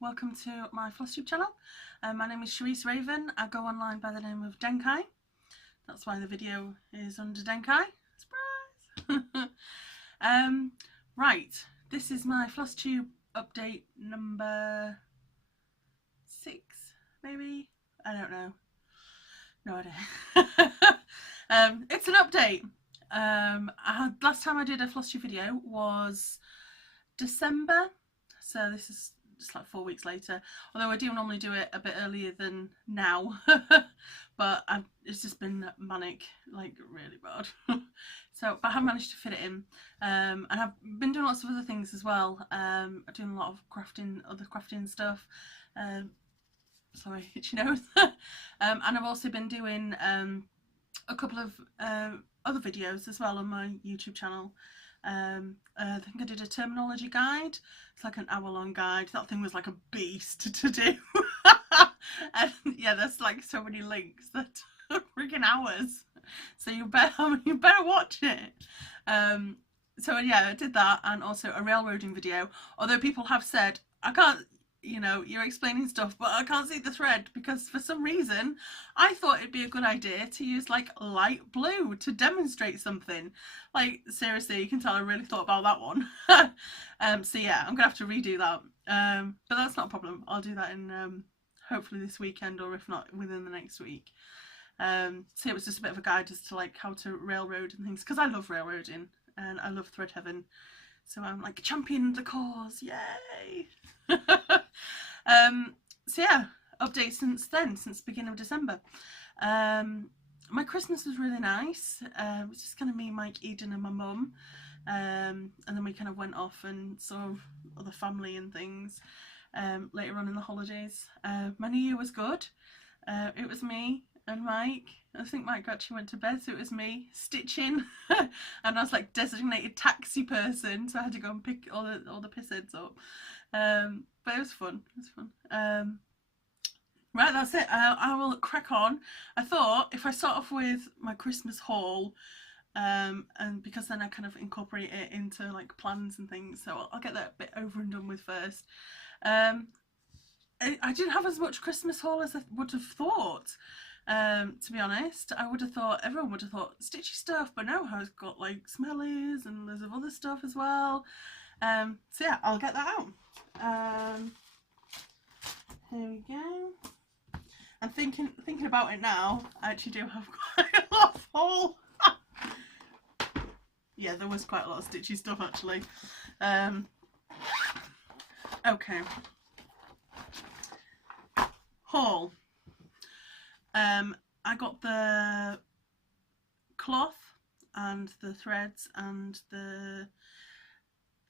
Welcome to my Flosstube channel. My name is Sharice Raven. I go online by the name of Denkai. That's why the video is under Denkai. Surprise! Right, this is my Flosstube update number 6, maybe? I don't know. No idea. It's an update. Last time I did a Flosstube video was December, so this is just like 4 weeks later, although I do normally do it a bit earlier than now. But it's just been manic, like really bad. But I have managed to fit it in, and I've been doing lots of other things as well. I'm doing a lot of other crafting stuff. Sorry, itchy nose. And I've also been doing a couple of other videos as well on my YouTube channel. I think I did a terminology guide. It's like an hour-long guide. That thing was like a beast to do. And yeah, there's like so many links that are freaking hours. So you better watch it. So yeah, I did that, and also a railroading video. Although people have said I can't. You know, you're explaining stuff, but I can't see the thread because for some reason I thought it'd be a good idea to use like light blue to demonstrate something. Like seriously, you can tell I really thought about that one. So yeah, I'm gonna have to redo that, but that's not a problem. I'll do that in hopefully this weekend, or if not within the next week. So it was just a bit of a guide as to like how to railroad and things, because I love railroading and I love thread heaven, so I'm like championing the cause, yay. So yeah, update since then, since the beginning of December. My Christmas was really nice. It was just kind of me, Mike, Eden and my mum, and then we kind of went off and saw other family and things later on in the holidays. My New Year was good. It was me and Mike. I think Mike actually went to bed, so it was me stitching. And I was like designated taxi person, so I had to go and pick all the piss heads up. But it was fun. Right, that's it. I will crack on. I thought if I start off with my Christmas haul, and because then I kind of incorporate it into like plans and things, so I'll get that bit over and done with first. I didn't have as much Christmas haul as I would have thought. To be honest, I would have thought everyone would have thought stitchy stuff, but no, I've got like smellies and loads of other stuff as well. So yeah, I'll get that out. Here we go. I'm thinking about it now. I actually do have quite a lot of haul. Yeah, there was quite a lot of stitchy stuff actually. Okay. Haul. I got the cloth and the threads and the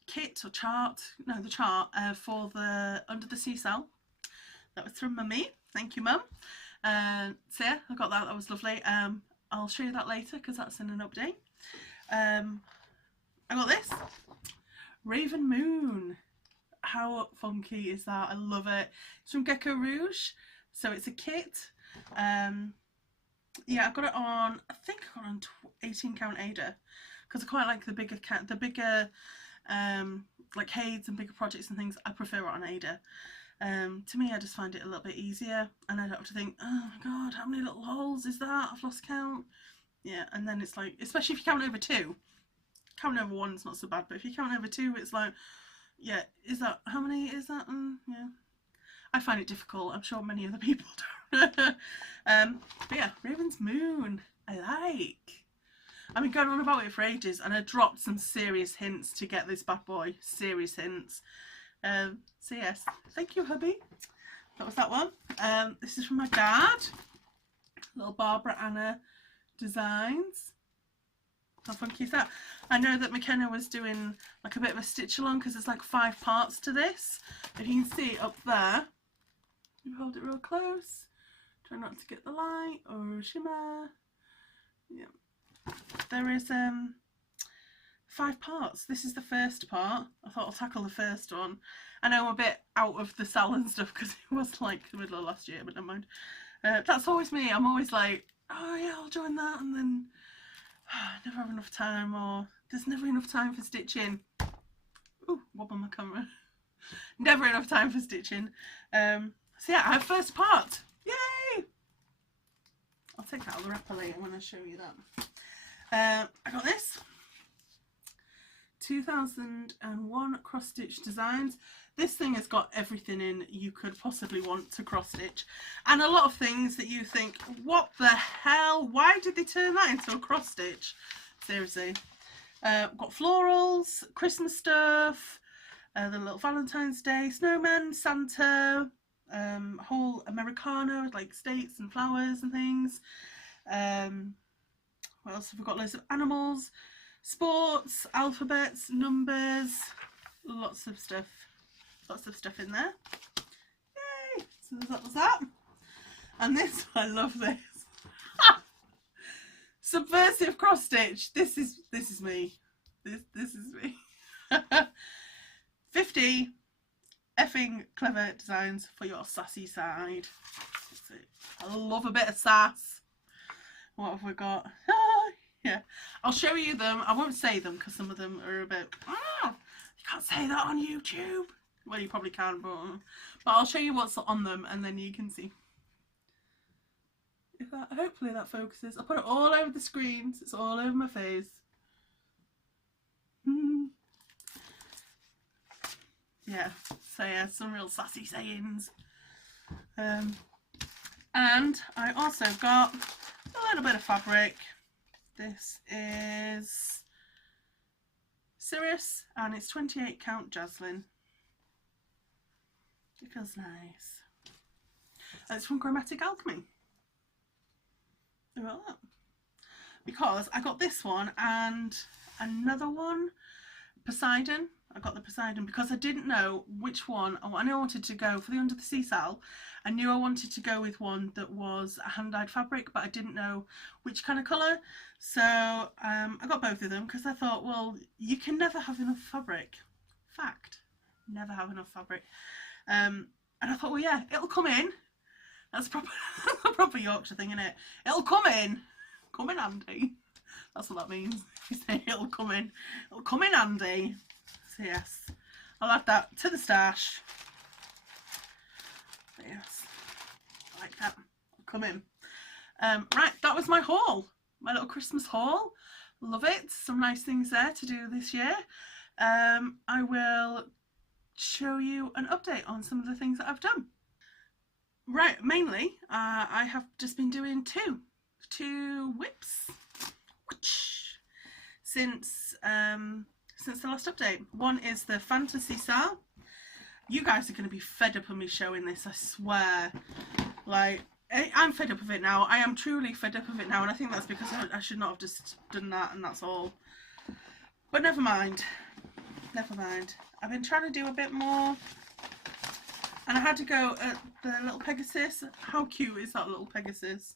kit or chart, no, the chart for the Under the Sea cell. That was from Mummy. Thank you, Mum. So yeah, I got that. That was lovely. I'll show you that later because that's in an update. I got this Raven Moon. How funky is that? I love it. It's from Gecko Rouge, so it's a kit. Yeah, I got it on, I think I got it on 18 count Aida, because I quite like the bigger like Hades and bigger projects and things. I prefer it on Aida. To me, I just find it a little bit easier, and I don't have to think, oh my god, how many little holes is that? I've lost count. Yeah, and then it's like, especially if you count over 2. Counting over 1's not so bad, but if you count over 2, it's like, yeah, is that, how many is that? Yeah, I find it difficult. I'm sure many other people don't. But yeah, Raven's Moon, I like. I've been going on about it for ages, and I dropped some serious hints to get this bad boy. Serious hints. So yes, thank you, hubby. That was that one. This is from my dad. Little Barbara Anna designs. How funky is that? I know that McKenna was doing like a bit of a stitch along because there's like 5 parts to this. If you can see up there, you hold it real close. Try not to get the light or shimmer. Yeah. There is 5 parts. This is the first part. I thought I'll tackle the first one. I know I'm a bit out of the cell and stuff because it was like the middle of last year, but never mind. That's always me. I'm always like, oh yeah, I'll join that, and then I never have enough time, or there's never enough time for stitching. Ooh, wobble my camera. never enough time for stitching. So yeah, I have first part. Yay! I'll take that out of the wrapper later when I show you that. I got this 2001 cross stitch designs. This thing has got everything in you could possibly want to cross stitch, and a lot of things that you think, what the hell, why did they turn that into a cross stitch? Seriously. Got florals, Christmas stuff, the little Valentine's Day snowman, Santa, whole Americana with like steaks and flowers and things. What else have we got? Loads of animals, sports, alphabets, numbers, lots of stuff in there. Yay! So that was that. And this, I love this. Subversive cross stitch. This is me. This is me. 50 effing clever designs for your sassy side. I love a bit of sass. What have we got? Yeah, I'll show you them. I won't say them because some of them are a bit. You can't say that on YouTube. Well, you probably can, but I'll show you what's on them, and then you can see. If that, hopefully that focuses. I'll put it all over the screen, so it's all over my face. Yeah, so yeah, some real sassy sayings. And I also got a little bit of fabric. This is Sirius, and it's 28 count Jaslyn. It feels nice. And it's from Chromatic Alchemy. About that. Because I got this one and another one, Poseidon. I got the Poseidon because I didn't know which one. I knew I wanted to go for the Under the Sea Sal. I knew I wanted to go with one that was a hand-dyed fabric, but I didn't know which kind of colour. So I got both of them because I thought, well, you can never have enough fabric. Fact, never have enough fabric. And I thought, well, yeah, it'll come in. That's proper, a proper Yorkshire thing, isn't it? It'll come in handy. That's what that means. If you say it'll come in handy. So yes, I'll add that to the stash. But yes, I like that. It'll come in. Right, that was my haul. My little Christmas haul. Love it. Some nice things there to do this year. I will show you an update on some of the things that I've done. Right, mainly I have just been doing two whips since the last update. One is the Fantasy Sal. You guys are going to be fed up of me showing this, I swear. Like, I'm fed up of it now. I am truly fed up of it now, and I think that's because I should not have just done that, and that's all. But never mind. Never mind. I've been trying to do a bit more. And I had to go at the little Pegasus. How cute is that little Pegasus?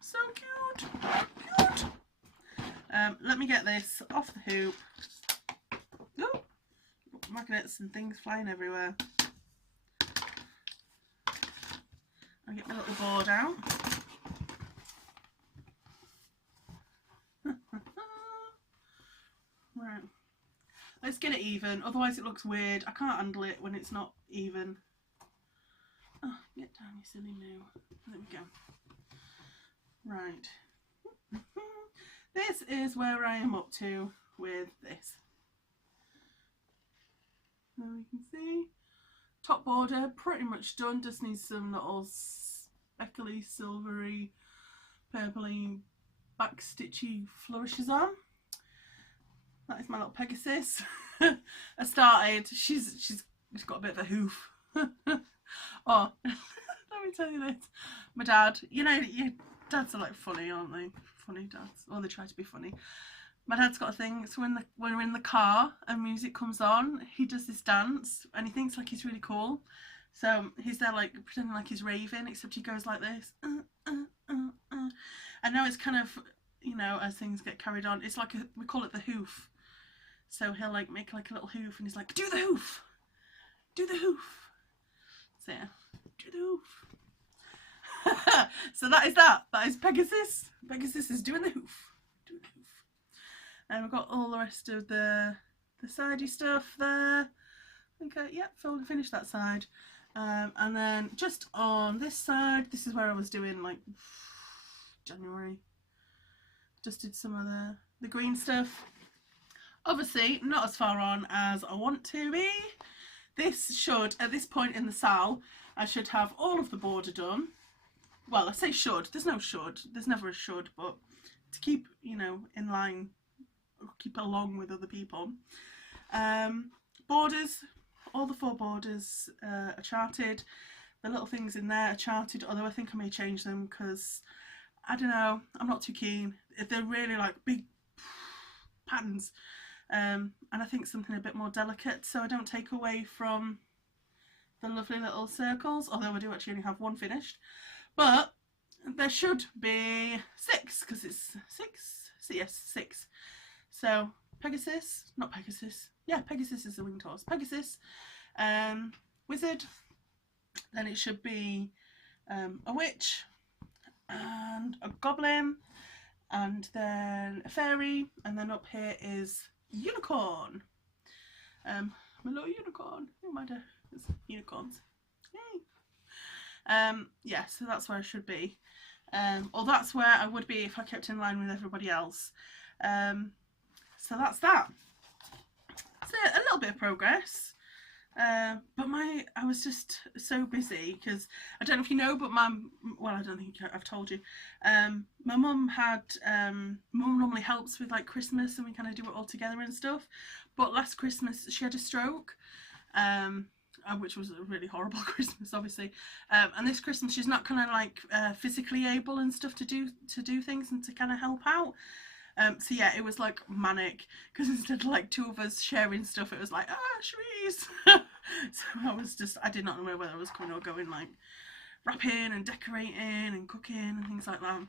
So cute. Cute. Let me get this off the hoop. Oh, magnets and things flying everywhere. I'll get my little board out. Right. Let's get it even, otherwise it looks weird. I can't handle it when it's not even. Oh, get down, you silly moo. There we go. Right. This is where I am up to with this. There we can see. Top border pretty much done, just needs some little speckly, silvery, purpley, back stitchy flourishes on. That is my little Pegasus. I started, she's got a bit of a hoof. Oh, let me tell you this. My dad, you know, your dads are like funny, aren't they? Funny dads. Or they try to be funny. My dad's got a thing, so when we're in the car and music comes on, he does this dance and he thinks like he's really cool. So he's there like pretending like he's raving, except he goes like this. And now it's kind of, you know, as things get carried on, it's like we call it the hoof. So he'll like make like a little hoof and he's like, do the hoof! Do the hoof! So yeah, do the hoof. So that is that. That is Pegasus. Pegasus is doing the hoof. Doing the hoof. And we've got all the rest of the sidey stuff there. think yeah, finished that side. And then just on this side, this is where I was doing like January. Just did some of the green stuff. Obviously, not as far on as I want to be. This should, at this point in the sal, I should have all of the border done. Well, I say should. There's no should. There's never a should, but to keep, you know, in line, keep along with other people. Borders, all the 4 borders are charted. The little things in there are charted, although I think I may change them because, I don't know, I'm not too keen. If they're really like big patterns, and I think something a bit more delicate, so I don't take away from the lovely little circles, although I do actually only have 1 finished. But there should be 6, because it's 6, so yes, 6. So Pegasus, not Pegasus, yeah, Pegasus is the winged horse. Pegasus, wizard, then it should be a witch, and a goblin, and then a fairy, and then up here is unicorn. My little unicorn. Oh my dear, there's unicorns. Yay. Yeah, so that's where I should be. Or that's where I would be if I kept in line with everybody else. So that's that. So a little bit of progress. But I was just so busy because I don't know if you know, but well, I don't think I've told you. My mum had, mum normally helps with like Christmas and we kind of do it all together and stuff. But last Christmas she had a stroke, which was a really horrible Christmas, obviously. And this Christmas she's not kind of like physically able and stuff to do things and to kind of help out. So yeah, it was like manic because instead of like 2 of us sharing stuff, it was like, Cherise. So I did not know whether I was coming or going, like wrapping and decorating and cooking and things like that.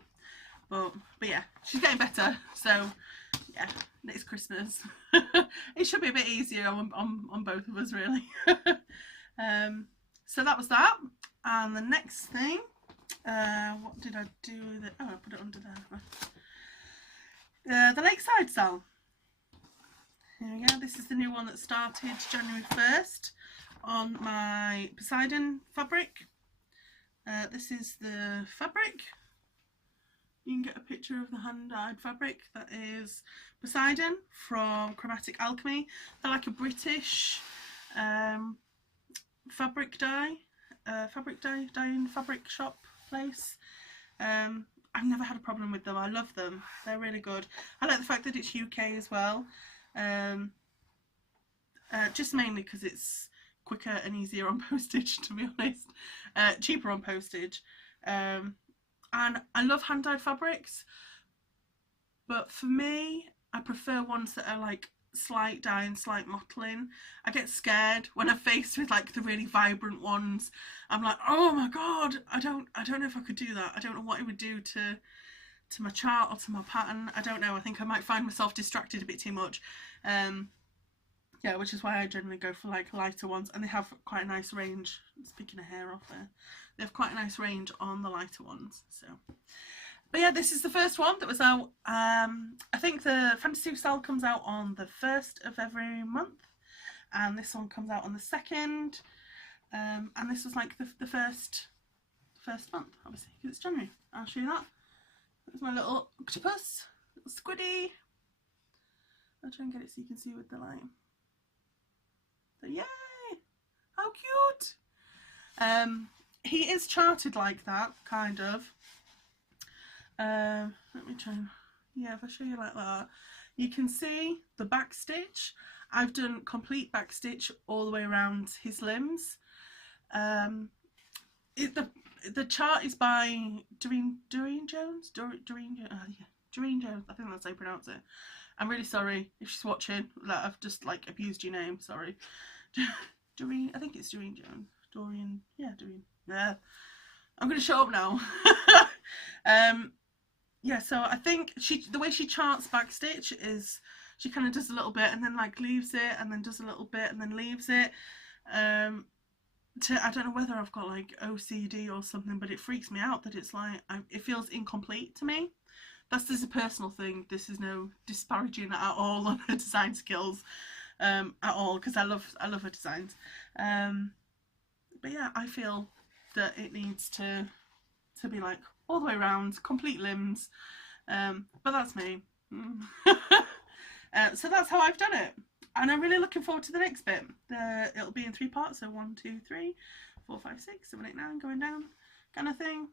But yeah, she's getting better. So yeah, next Christmas it should be a bit easier on both of us, really. So that was that. And the next thing, what did I do with it? Oh, I put it under there. The Lakeside sale. Here we go. This is the new one that started January 1st on my Poseidon fabric. This is the fabric. You can get a picture of the hand-dyed fabric. That is Poseidon from Chromatic Alchemy. They're like a British fabric dyeing fabric shop place. I've never had a problem with them. I love them. They're really good. I like the fact that it's UK as well. Just mainly because it's quicker and easier on postage, to be honest. Cheaper on postage. And I love hand-dyed fabrics. But for me, I prefer ones that are like slight dye and slight mottling. I get scared when I'm faced with like the really vibrant ones. I'm like, oh my god, I don't know if I could do that. I don't know what it would do to my chart or to my pattern. I don't know. I think I might find myself distracted a bit too much. Yeah, which is why I generally go for like lighter ones, and they have quite a nice range. Speaking of hair off there, they have quite a nice range on the lighter ones. So but yeah, this is the first one that was out. I think the Fantasy Style comes out on the 1st of every month, and this one comes out on the 2nd. And this was like the first month, obviously, because it's January. I'll show you that. There's my little octopus, little squiddy. I'll try and get it so you can see with the light. So yay! How cute! He is charted like that, kind of. Let me try and, yeah, if I show you like that, you can see the back stitch. I've done complete back stitch all the way around his limbs. The chart is by Doreen Jones. Doreen Jones. I think that's how you pronounce it. I'm really sorry if she's watching that I've just like abused your name. Sorry. Doreen. I think it's Doreen Jones. Doreen. Yeah, Doreen. Yeah. I'm gonna shut up now. Yeah, so I think the way she charts backstitch is she kind of does a little bit and then like leaves it and then does a little bit and then leaves it. I don't know whether I've got like OCD or something, but it freaks me out that it's like it feels incomplete to me. That's just a personal thing. This is no disparaging at all on her design skills. at all, because I love her designs. But yeah, I feel that it needs to be like all the way around, complete limbs. But that's me. So that's how I've done it, and I'm really looking forward to the next bit. It'll be in 3 parts, so 1, 2, 3, 4, 5, 6, 7, 8, 9, going down, kind of thing.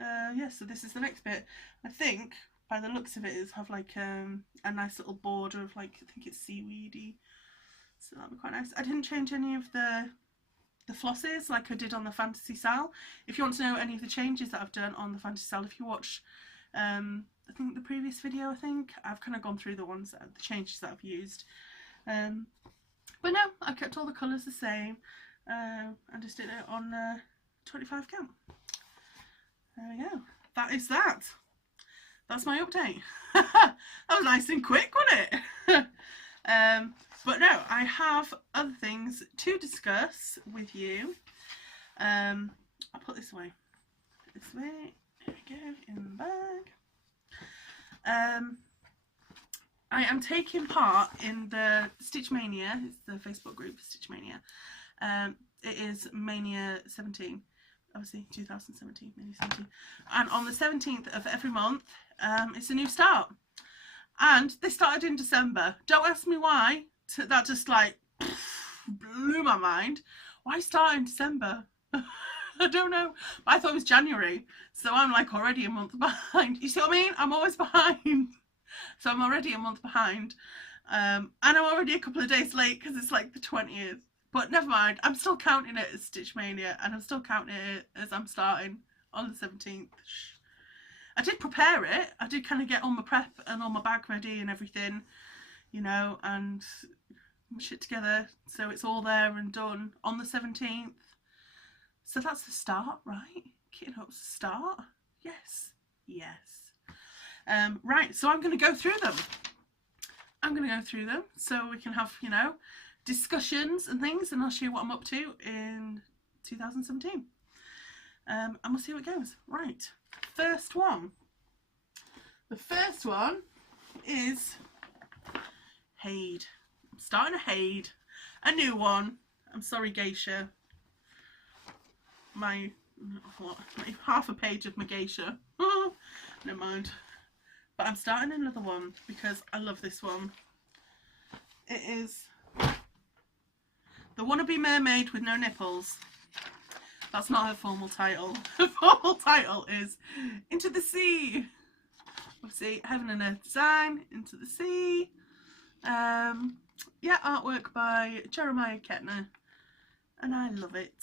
Yeah, so this is the next bit. I think by the looks of it is have like a nice little border of like, I think it's seaweedy, so that'll be quite nice. I didn't change any of the flosses like I did on the Fantasy Sal. If you want to know any of the changes that I've done on the Fantasy Sal, if you watch I think the previous video, I've kind of gone through the changes that I've used. But no, I kept all the colours the same. I just did it on 25 count. There we go. That is that. That's my update. That was nice and quick, wasn't it? But no, I have other things to discuss with you. I'll put this away. This way. There we go, in the bag. I am taking part in the Stitch Mania. It's the Facebook group Stitch Mania. It is Mania 17. Obviously 2017, Mania 17. And on the 17th of every month, it's a new start. And they started in December. Don't ask me why. That just like blew my mind. Why start in December? I don't know. But I thought it was January. So I'm like already a month behind. You see what I mean? I'm always behind. So I'm already a month behind. And I'm already a couple of days late because it's like the 20th. But never mind. I'm still counting it as Stitch Mania. And I'm still counting it as I'm starting on the 17th. I did prepare it. I did kind of get all my prep and all my bag ready and everything, you know, and shit together. So it's all there and done on the 17th. So that's the start, right? Kitting Hop's the start. Yes. Yes. Right, so I'm going to go through them. So we can have, you know, discussions and things, and I'll show you what I'm up to in 2017. And we'll see how it goes. Right, first one. The first one is Aida. I'm starting a Aida. A new one. I'm sorry, Geisha. My half a page of my Geisha. Never mind. But I'm starting another one because I love this one. It is The Wannabe Mermaid with No Nipples. That's not her formal title. Her formal title is Into the Sea. Obviously, Heaven and Earth design, Into the Sea. Yeah, artwork by Jeremiah Kettner. And I love it.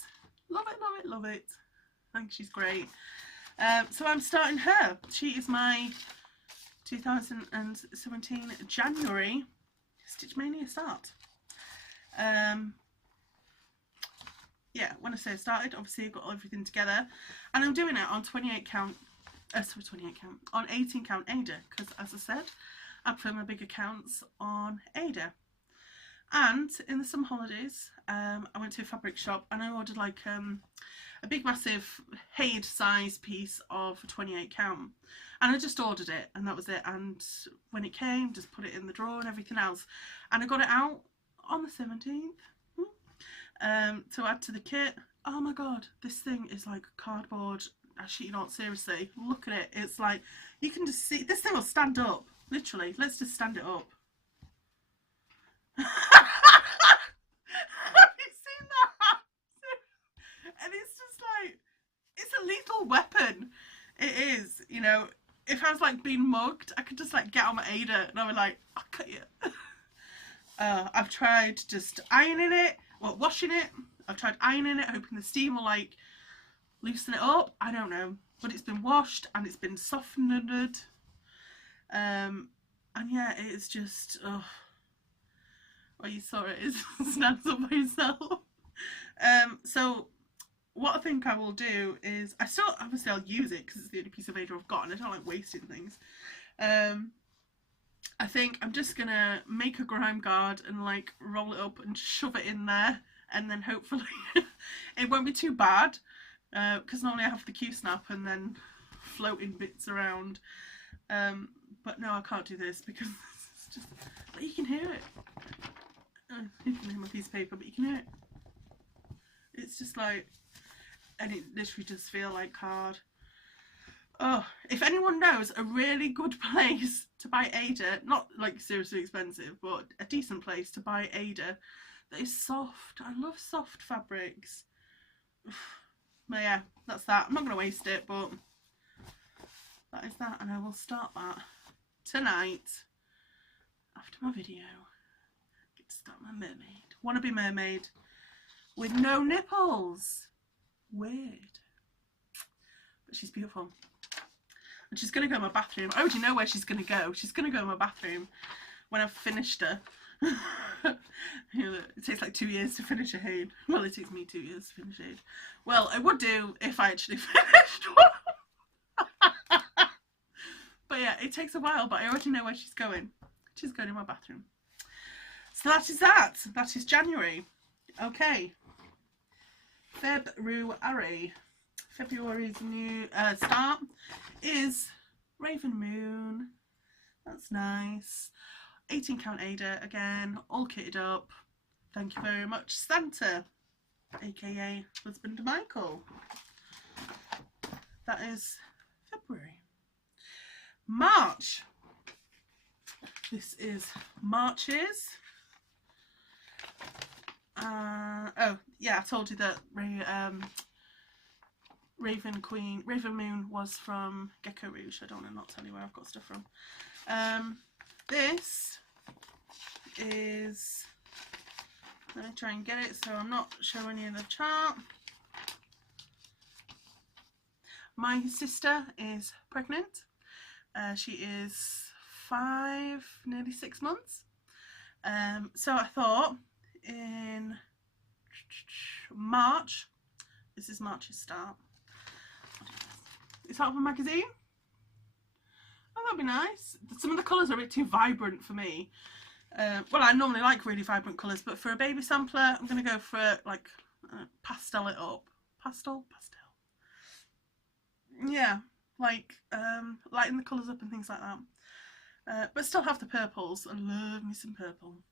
Love it, love it, love it. I think she's great. So I'm starting her. She is my 2017 January Stitch Mania start. Yeah, when I say I started, obviously I've got everything together. And I'm doing it on 28 count, on 18 count Aida. Because as I said, I prefer my bigger counts on Aida. And in the summer holidays, I went to a fabric shop and I ordered like a big massive Aida size piece of 28 count. And I just ordered it and that was it. And when it came, just put it in the drawer and everything else. And I got it out on the 17th to add to the kit. Oh my god, this thing is like cardboard. Actually, not seriously. Look at it. It's like, you can just see, this thing will stand up. Literally, let's just stand it up. Have you seen that? And it's just like, it's a lethal weapon. It is, you know. If I was like being mugged, I could just like get on my Aida and I was like, I'll cut you. I've tried just ironing it, well, washing it. I've tried ironing it, hoping the steam will like loosen it up. I don't know, but it's been washed and it's been softened. And yeah, it is just, oh. Well, you saw it, it stands up by itself. So what I think I will do is, obviously I'll use it because it's the only piece of Aida I've got and I don't like wasting things. I think I'm just gonna make a grime guard and like roll it up and shove it in there, and then hopefully it won't be too bad, because normally I have the Q-snap and then floating bits around. But no, I can't do this because it's just, but you can hear it. you can hear my piece of paper, but you can hear it. It's just like, and it literally does feel like card. Oh, if anyone knows a really good place to buy Aida, not like seriously expensive, but a decent place to buy Aida that is soft. I love soft fabrics. But yeah, that's that. I'm not going to waste it, but that is that, and I will start that tonight after my video. Get to start my mermaid. Wannabe mermaid with no nipples. Weird. But she's beautiful. And she's going to go in my bathroom. I already know where she's going to go. She's going to go in my bathroom when I've finished her. You know, it takes like 2 years to finish a Haid. Well, it takes me 2 years to finish a Haid. Well, I would do if I actually finished one. But yeah, it takes a while, but I already know where she's going. She's going in my bathroom. So that is that. That is January. Okay. February. February's new start is Raven Moon. That's nice. 18 count Aida again, all kitted up. Thank you very much, Santa, aka husband Michael. That is February. March. This is March's. Oh yeah, I told you that Raven Moon was from Gecko Rouge. I don't want to not tell you where I've got stuff from. This is, let me try and get it so I'm not showing you the chart. My sister is pregnant. She is 5, nearly 6 months. So I thought in March, this is March's start. It's out of a magazine. Oh, that'd be nice. Some of the colours are a bit too vibrant for me. Well, I normally like really vibrant colours, but for a baby sampler, I'm going to go for like pastel it up. Pastel? Yeah, like lighten the colours up and things like that. But still have the purples. I love me some purple.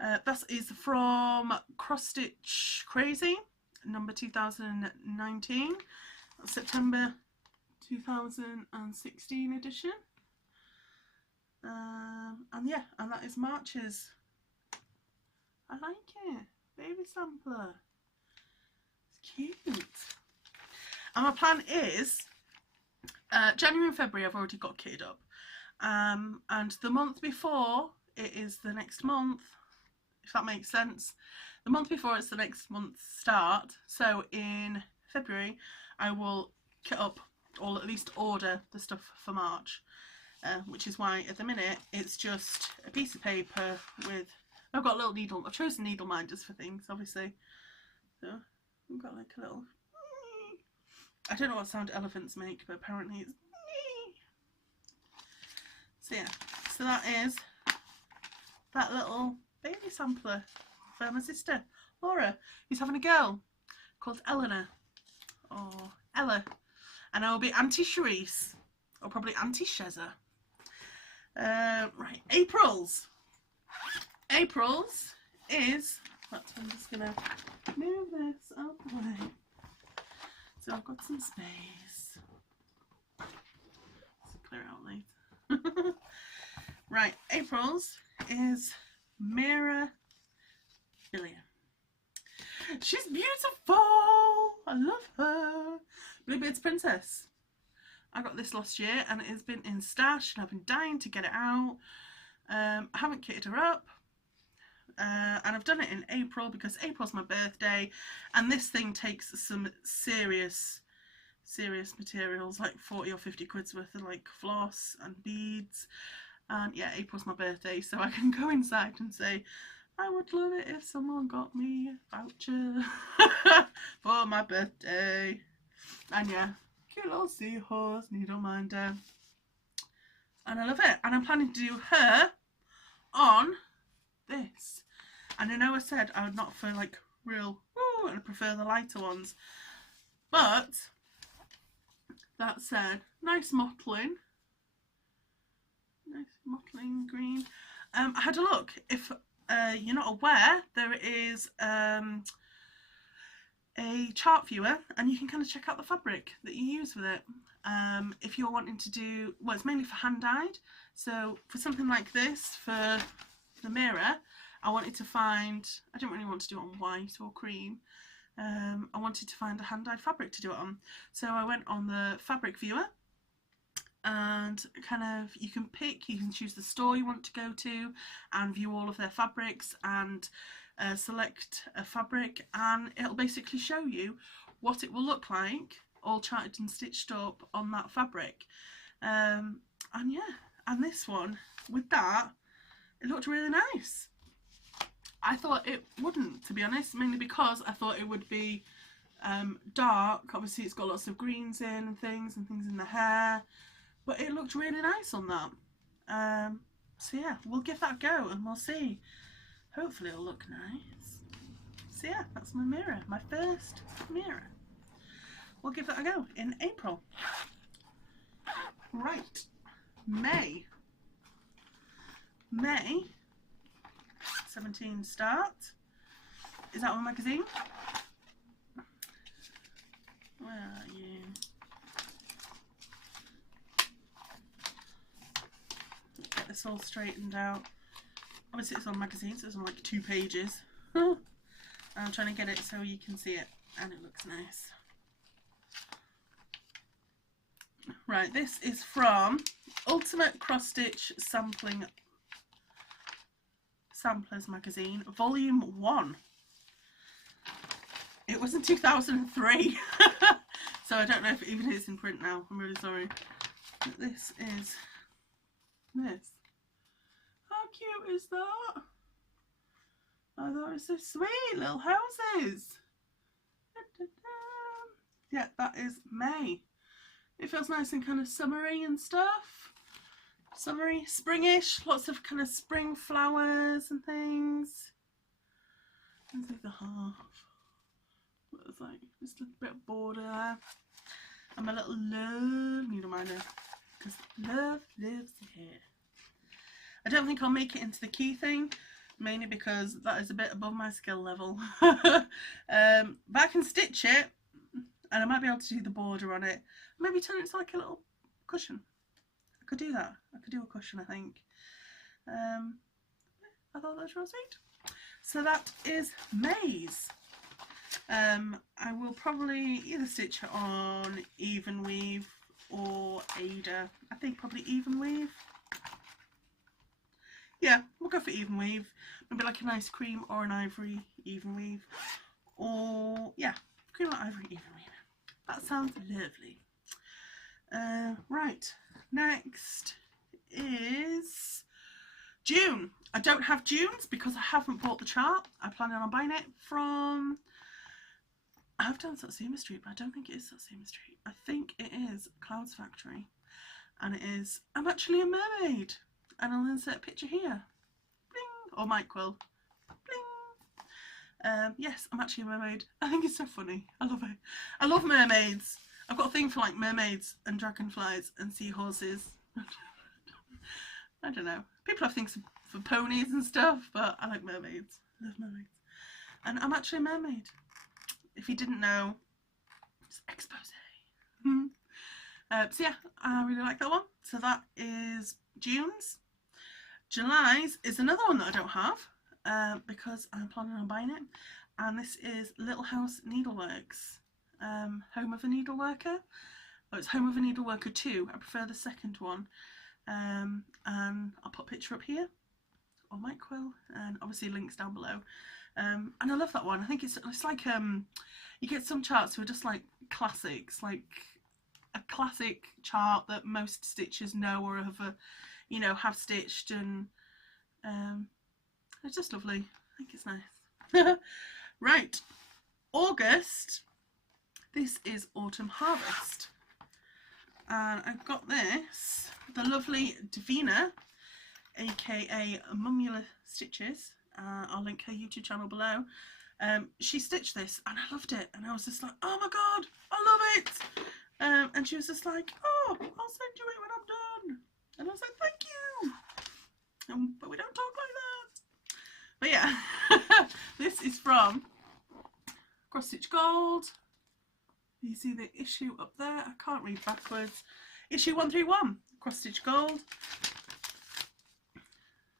That is from Cross Stitch Crazy, number 2019. September 2016 edition. And yeah, and that is March's. I like it. Baby sampler. It's cute. And my plan is January and February I've already got kitted up. And the month before it is the next month, if that makes sense. The month before it's the next month's start. So in February I will kit up, or at least order the stuff for March. Which is why at the minute it's just a piece of paper with, I've got a little needle, I've chosen needle minders for things obviously, so I've got like a little, I don't know what sound elephants make, but apparently it's, so yeah, so that is that little baby sampler for my sister Laura, who's having a girl called Eleanor, or Ella, and I will be Auntie Charisse, or probably Auntie Shezza. Right, April's is, I'm just gonna move this out the way so I've got some space. Let's clear it out later. Right, April's is Mira Billion. She's beautiful. I love her. Bluebeard's Princess. I got this last year and it has been in stash and I've been dying to get it out. I haven't kitted her up. And I've done it in April because April's my birthday and this thing takes some serious materials, like 40 or 50 quid's worth of like floss and beads. And yeah, April's my birthday, so I can go inside and say, I would love it if someone got me a voucher for my birthday. And yeah, cute little seahorse, needle minder. And I love it. And I'm planning to do her on this. And I know I said I would not for like real, woo, and I prefer the lighter ones. But, that said, nice mottling. Nice mottling green. I had a look if you're not aware, there is a chart viewer, and you can kind of check out the fabric that you use with it. If you're wanting to do, well, it's mainly for hand dyed, so for something like this, for the mirror, I wanted to find, I didn't really want to do it on white or cream, I wanted to find a hand dyed fabric to do it on, so I went on the fabric viewer, and kind of, you can choose the store you want to go to and view all of their fabrics, and select a fabric, and it'll basically show you what it will look like all charted and stitched up on that fabric. And yeah, and this one with that, it looked really nice. I thought it wouldn't, to be honest, mainly because I thought it would be dark. Obviously it's got lots of greens in and things in the hair, but it looked really nice on that. So yeah, we'll give that a go and we'll see. Hopefully it'll look nice. So yeah, that's my mirror, my first mirror. We'll give that a go in April. Right, May 17 start. Is that one magazine? Where are you? Get this all straightened out. Obviously it's on magazine, so it's on like 2 pages. I'm trying to get it so you can see it, and it looks nice. Right, this is from Ultimate Cross Stitch Samplers magazine, volume 1. It was in 2003, so I don't know if it even is in print now. I'm really sorry. But this is this. How cute is that? Oh, that is so sweet. Little houses. Yeah, that is May. It feels nice and kind of summery and stuff. Summery, springish. Lots of kind of spring flowers and things. There's like the half. There's like just a bit of border there. And my little love needle minder, because love lives here. I don't think I'll make it into the key thing, mainly because that is a bit above my skill level. But I can stitch it, and I might be able to do the border on it. Maybe turn it into like a little cushion. I could do that. I could do a cushion, I think. I thought that was real sweet. So that is May's. I will probably either stitch it on even weave or Aida. I think probably even weave. Yeah, we'll go for even weave. Maybe like a nice cream or an ivory even weave. Or, yeah, cream or ivory even weave. That sounds lovely. Right, next is June. I don't have June's because I haven't bought the chart. I plan on buying it from... I have done Satsuma Street, but I don't think it is Satsuma Street. I think it is Clouds Factory. And it is... I'm actually a mermaid. And I'll insert a picture here. Bling! Or Mike will. Bling! Yes, I'm actually a mermaid. I think it's so funny. I love it. I love mermaids. I've got a thing for like mermaids and dragonflies and seahorses. I don't know. People have things for ponies and stuff, but I like mermaids. I love mermaids. And I'm actually a mermaid. If you didn't know, just expose. So yeah, I really like that one. So that is June's. July's is another one that I don't have because I'm planning on buying it. And this is Little House Needleworks. Home of a Needleworker. Oh, it's Home of a Needleworker 2. I prefer the second one. And I'll put a picture up here, or Mike will, and obviously links down below. And I love that one. I think it's like you get some charts who are just like classics, like a classic chart that most stitchers know or have stitched, and it's just lovely. I think it's nice. Right, August. This is Autumn Harvest, and I've got this, the lovely Davina, aka Mumula Stitches. I'll link her YouTube channel below. She stitched this and I loved it, and I was just like, oh my god, I love it. And she was just like, oh, I'll send you it when I'm done. And I was like, thank you. But we don't talk like that. But is from Cross Stitch Gold. You see the issue up there. I can't read backwards. Issue 131, Cross Stitch Gold.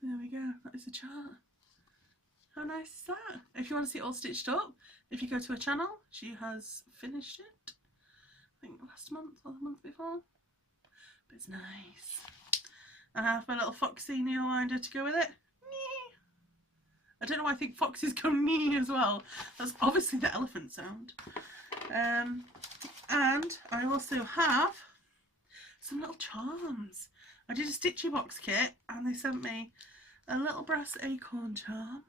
There we go. That is the chart. How nice is that? If you want to see it all stitched up, if you go to her channel, she has finished it. I think last month or the month before. But it's nice. I have my little foxy nail winder to go with it. I don't know why I think foxes go nee as well. That's obviously the elephant sound. And I also have some little charms. I did a Stitchy box kit and they sent me a little brass acorn charm.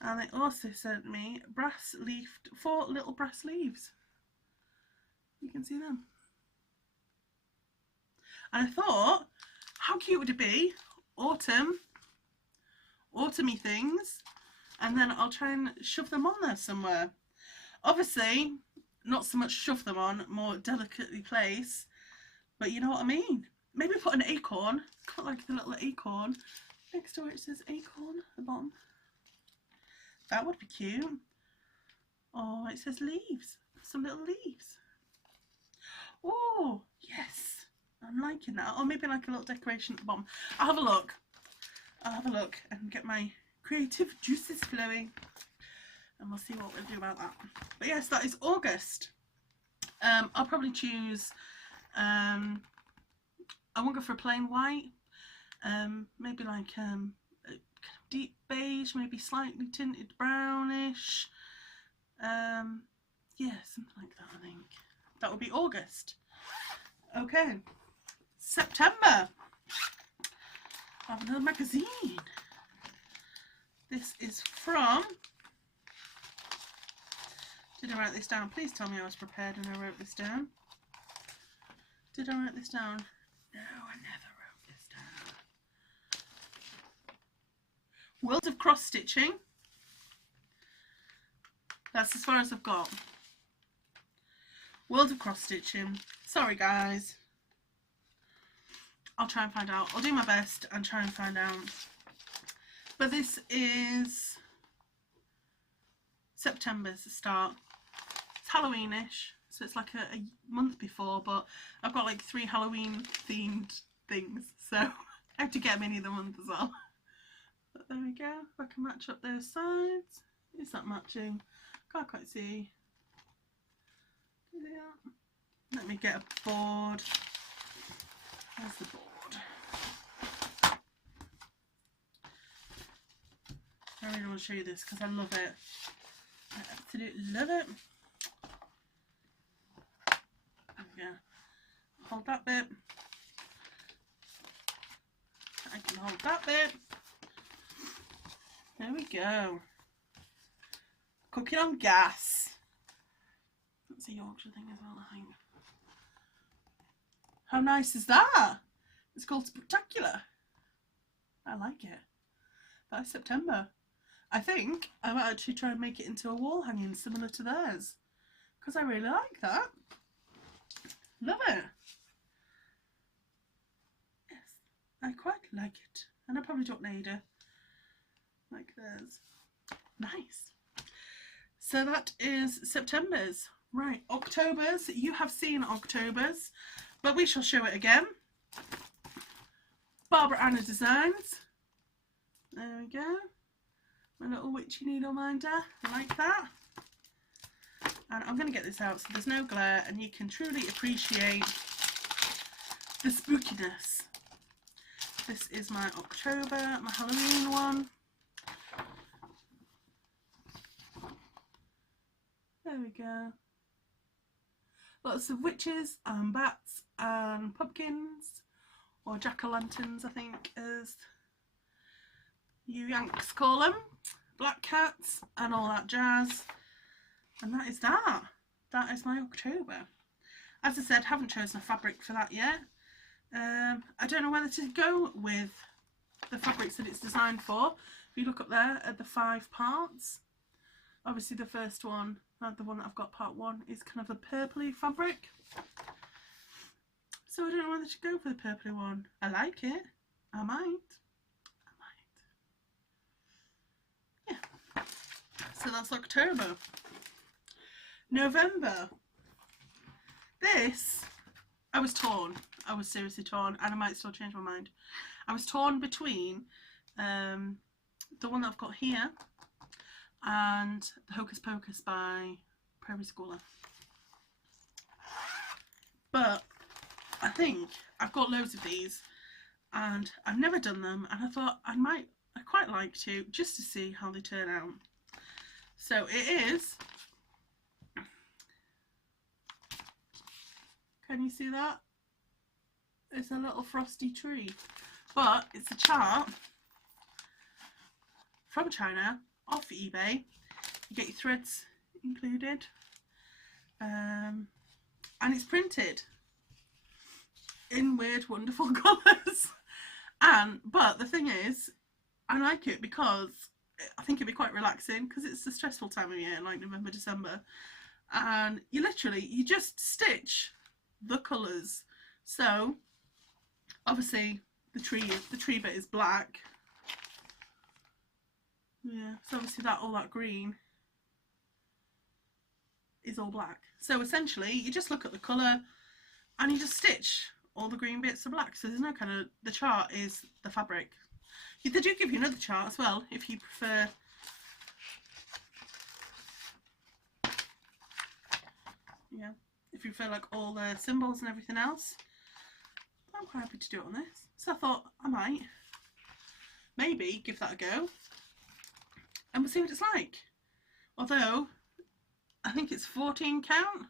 And they also sent me brass leafed, 4 little brass leaves. You can see them. And I thought, how cute would it be? Autumny things, and then I'll try and shove them on there somewhere. Obviously, not so much shove them on, more delicately place, but you know what I mean. Maybe put an acorn, cut like the little acorn next to where it says acorn at the bottom. That would be cute. Oh, it says leaves, some little leaves. Oh, yes, I'm liking that. Or maybe like a little decoration at the bottom. I'll have a look. I'll have a look and get my creative juices flowing, and we'll see what we'll do about that. But yes, that is August. I'll probably choose, I won't go for a plain white, maybe like a kind of deep beige, maybe slightly tinted brownish, yeah, something like that. I think that would be August. Okay, September. I have another magazine. This is from, did I write this down? Please tell me I was prepared and I wrote this down. Did I write this down? No, I never wrote this down. World of Cross Stitching. That's as far as I've got. World of Cross Stitching. Sorry guys. I'll try and find out. I'll do my best and try and find out. But this is September's start. It's Halloweenish, so it's like a month before, but I've got like 3 Halloween themed things, so I have to get many of the month as well. But there we go. If I can match up those sides. Is that matching? Can't quite see. Let me get a board. There's the board. I really want to show you this because I love it. I absolutely love it. There we go. Hold that bit. I can hold that bit. There we go. Cooking on gas. That's a Yorkshire thing as well, I think. How nice is that? It's called Spectacular. I like it. That is September. I think I might actually try and make it into a wall hanging similar to theirs, because I really like that. Love it. Yes, I quite like it. And I probably don't need Aida like theirs. Nice. So that is September's. Right, October's. You have seen October's, but we shall show it again. Barbara Anna Designs. There we go. My little witchy needle minder. I like that. And I'm going to get this out so there's no glare and you can truly appreciate the spookiness. This is my October, my Halloween one. There we go. Lots of witches and bats and pumpkins, or jack-o'-lanterns I think as you Yanks call them, black cats and all that jazz. And that is that. That is my October. As I said, haven't chosen a fabric for that yet. I don't know whether to go with the fabrics that it's designed for. If you look up there at the 5 parts, obviously the first one, the one that I've got part 1, is kind of a purpley fabric. So I don't know whether to go for the purpley one. I like it. I might. Yeah. So that's October. November. This, I was torn. I was seriously torn, and I might still change my mind. I was torn between the one that I've got here and the Hocus Pocus by Prairie Schooler. But I think I've got loads of these and I've never done them, and I thought I'd quite like to, just to see how they turn out. So it is, can you see that? It's a little frosty tree, but it's a chart from China off eBay. You get your threads included, and it's printed in weird, wonderful colours. But the thing is, I like it because I think it'd be quite relaxing, because it's a stressful time of year, like November, December, and you just stitch the colours. So obviously the tree bit is black. Yeah, so obviously all that green is all black. So essentially you just look at the colour and you just stitch all the green bits are black. So there's no kind of, the chart is the fabric. They do give you another chart as well if you prefer. Yeah, if you prefer like all the symbols and everything else. I'm quite happy to do it on this. So I thought I might maybe give that a go and we'll see what it's like. Although I think it's 14 count.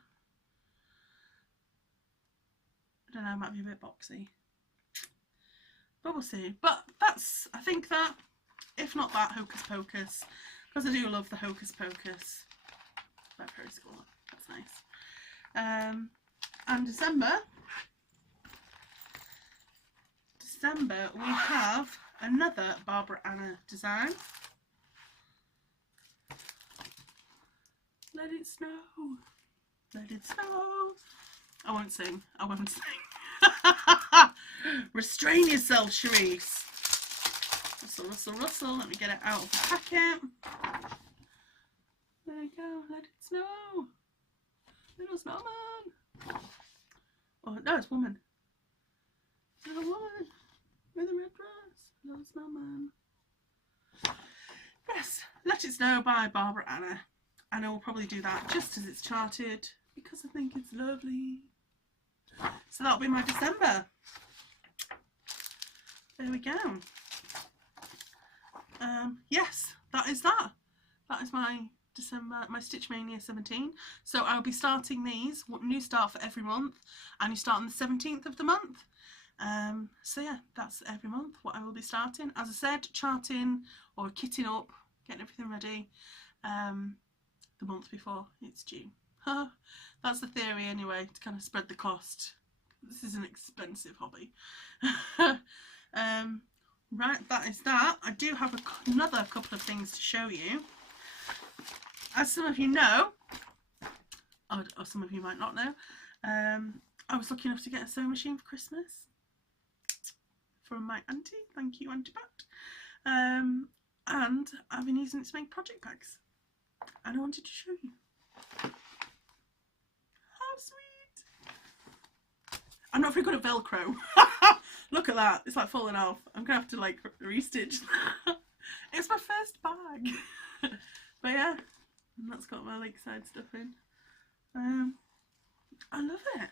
I don't know, it might be a bit boxy, but we'll see. But that's, I think that, if not that, Hocus Pocus, because I do love the Hocus Pocus by Prairie Schooler. That's nice. And December we have another Barbara Anna design. Let it snow, let it snow. I won't sing. Restrain yourself, Charisse. Rustle, rustle, rustle. Let me get it out of the packet. There you go. Let it snow. Little snowman. Oh, no, it's woman. Little woman with a red dress. Little snowman. Yes, Let It Snow by Barbara Anna. And I will probably do that just as it's charted, because I think it's lovely. So that'll be my December. There we go. Yes, that is that. That is my December, my Stitch Mania 17. So I'll be starting these, new start for every month, and you start on the 17th of the month. So yeah, that's every month what I will be starting. As I said, charting or kitting up, getting everything ready the month before it's due. That's the theory anyway, to kind of spread the cost. This is an expensive hobby. Right, that is that. I do have another couple of things to show you. As some of you know, or some of you might not know, I was lucky enough to get a sewing machine for Christmas from my auntie. Thank you, Auntie Pat. And I've been using it to make project bags, and I wanted to show you. How sweet! I'm not very good at Velcro. Look at that, it's like falling off. I'm gonna have to like restitch that. It's my first bag. But yeah, and that's got my lakeside stuff in. I love it,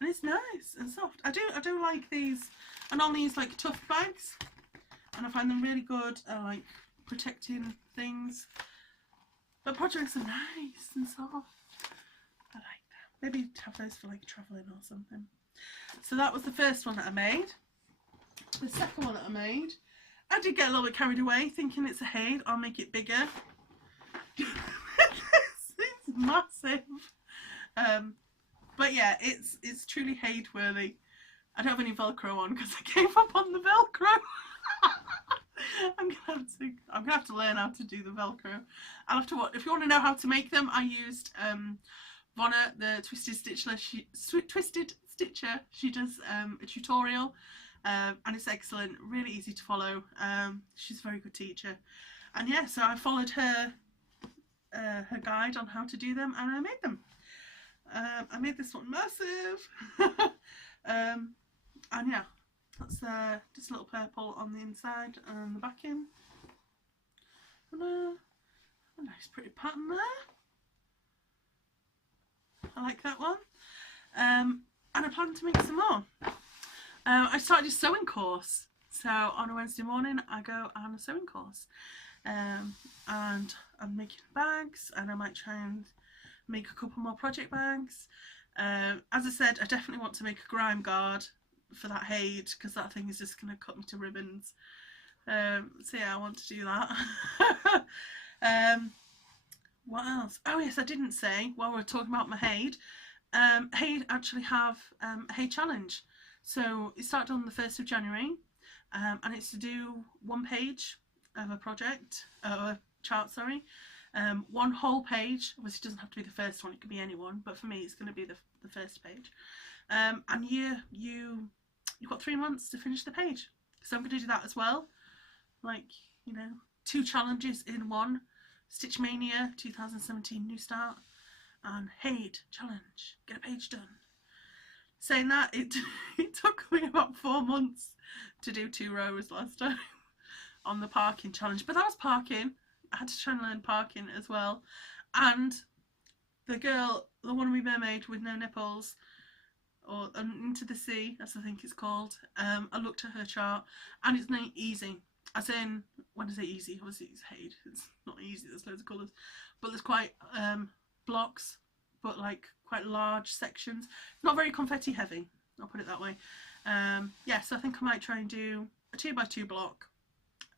and it's nice and soft. I do like these. I normally use like tough bags, and I find them really good at like protecting things. But projects are nice and soft. I like that. Maybe have those for like travelling or something. So that was the first one that I made. The second one that I made, I did get a little bit carried away thinking it's a Haid. I'll make it bigger. It's massive. But yeah, it's truly Haid worthy. I don't have any Velcro on because I gave up on the Velcro. I'm gonna have to learn how to do the Velcro. I'll have to watch. If you want to know how to make them, I used Vonna, the Twisted Stitcher. She does a tutorial, and it's excellent, really easy to follow. She's a very good teacher, and yeah, so I followed her her guide on how to do them, and I made them. I made this one massive. And yeah, that's just a little purple on the inside and the backing. And a nice pretty pattern there. I like that one. And I plan to make some more. I started a sewing course. So on a Wednesday morning I go on a sewing course. And I'm making bags, and I might try and make a couple more project bags. As I said, I definitely want to make a grime guard for that Aida, because that thing is just going to cut me to ribbons. So yeah, I want to do that. What else? Oh yes, I didn't say, while we were talking about my Aida, Aida actually have a Aida challenge. So it started on the 1st of January, and it's to do one page of a project, a chart, sorry. One whole page. Obviously it doesn't have to be the first one, it could be any one, but for me it's going to be the first page. And you've got 3 months to finish the page. So I'm going to do that as well. Like, you know, 2 challenges in one. Stitch Mania 2017 New Start and Aida challenge. Get a page done. Saying that, it took me about 4 months to do 2 rows last time on the parking challenge. But that was parking. I had to try and learn parking as well. And the girl, the one we mermaid with no nipples, or Into the Sea, as I think it's called, I looked at her chart, and it's not easy. As in, when I say easy, obviously it's Aida, it's not easy, there's loads of colours, but there's quite blocks, but like quite large sections. Not very confetti heavy, I'll put it that way. Yeah, so I think I might try and do a 2x2 block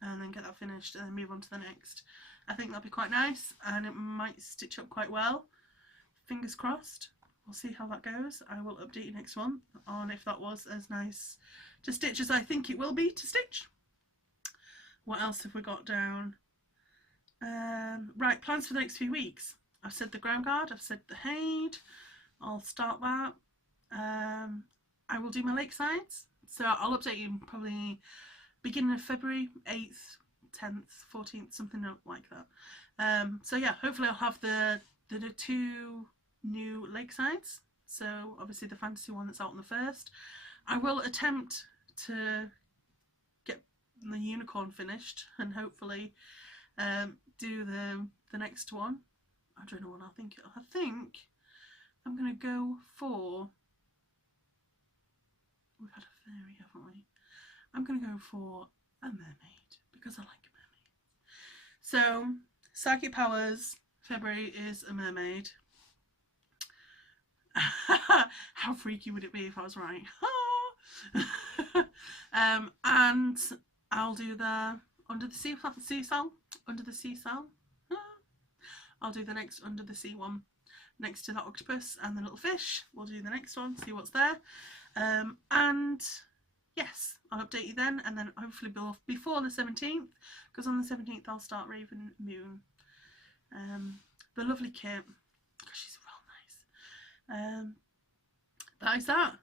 and then get that finished and then move on to the next. I think that'd be quite nice, and it might stitch up quite well. Fingers crossed. We'll see how that goes. I will update you next month on if that was as nice to stitch as I think it will be to stitch. What else have we got down? Right, plans for the next few weeks. I've said the ground guard, I've said the Aida. I'll start that. I will do my lakesides. So I'll update you probably beginning of February, 8th, 10th, 14th, something like that. So yeah, hopefully I'll have the 2 new lakesides. So obviously the fantasy one that's out on the 1st. I will attempt to get the unicorn finished and hopefully do the next one. I don't know what I think I'm gonna go for, we've had a fairy, haven't we? I'm gonna go for a mermaid because I like mermaids. So Psychic Powers February is a mermaid. How freaky would it be if I was right? And I'll do the Under the Sea cell. Under the Sea cell. I'll do the next Under the Sea one next to that octopus and the little fish. We'll do the next one, see what's there. And yes, I'll update you then, and then hopefully before the 17th, because on the 17th I'll start Raven Moon. The lovely Kit, gosh, she's real nice. That is that.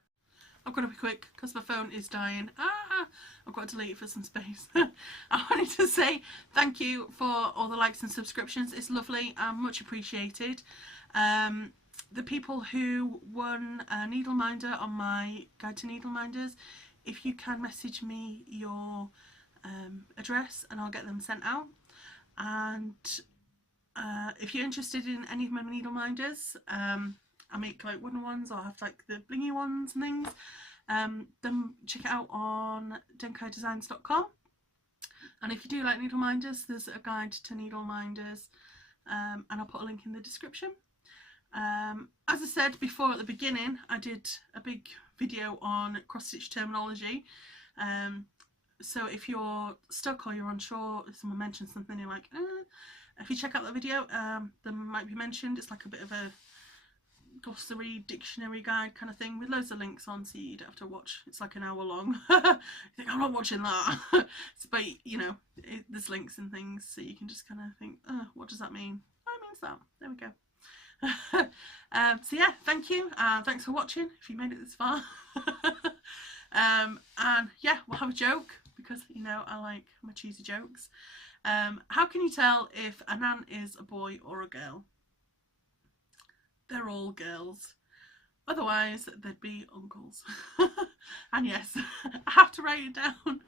I've got to be quick because my phone is dying. I've got to delete it for some space. I wanted to say thank you for all the likes and subscriptions. It's lovely and much appreciated. The people who won a needle minder on my guide to needle minders, if you can message me your address and I'll get them sent out. And if you're interested in any of my needle minders, I make like wooden ones, or I have like the blingy ones and things. Then check it out on denkaidesigns.com. And if you do like needle minders, there's a guide to needle minders, and I'll put a link in the description. As I said before at the beginning, I did a big video on cross-stitch terminology. So if you're stuck or you're unsure, if someone mentions something you're like, if you check out that video, they might be mentioned. It's like a bit of a glossary dictionary guide kind of thing with loads of links on, so you don't have to watch. It's like an hour long. You think, I'm not watching that. But you know, there's links and things, so you can just kind of think, what does that mean? Oh, it means that. There we go. So yeah, thank you. Thanks for watching if you made it this far. And yeah, we'll have a joke because, you know, I like my cheesy jokes. How can you tell if a nan is a boy or a girl? They're all girls. Otherwise, they'd be uncles. And yes, I have to write it down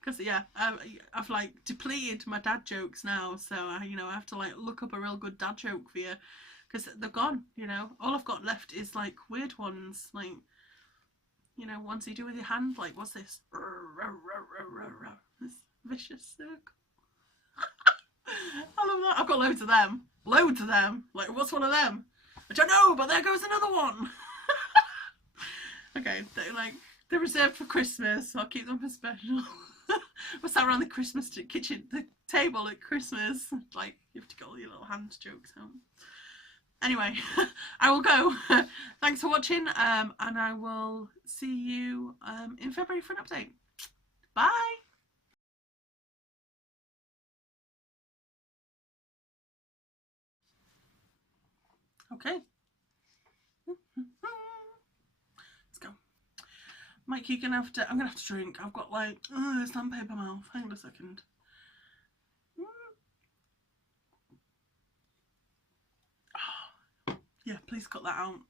because yeah, I've like depleted my dad jokes now. So I have to like look up a real good dad joke for you because they're gone. All I've got left is like weird ones, like ones you do with your hand. Like what's this? This vicious circle. I love that. I've got loads of them. Loads of them. Like what's one of them? I don't know, but there goes another one. Okay, they're reserved for Christmas, so I'll keep them for special. We're sat around the Christmas the table at Christmas. Like you have to get all your little hand jokes out. Anyway, I will go. Thanks for watching, and I will see you in February for an update. Bye. Okay. Let's go. Mike, I'm gonna have to drink. I've got like sandpaper mouth. Hang on a second. Yeah, please cut that out.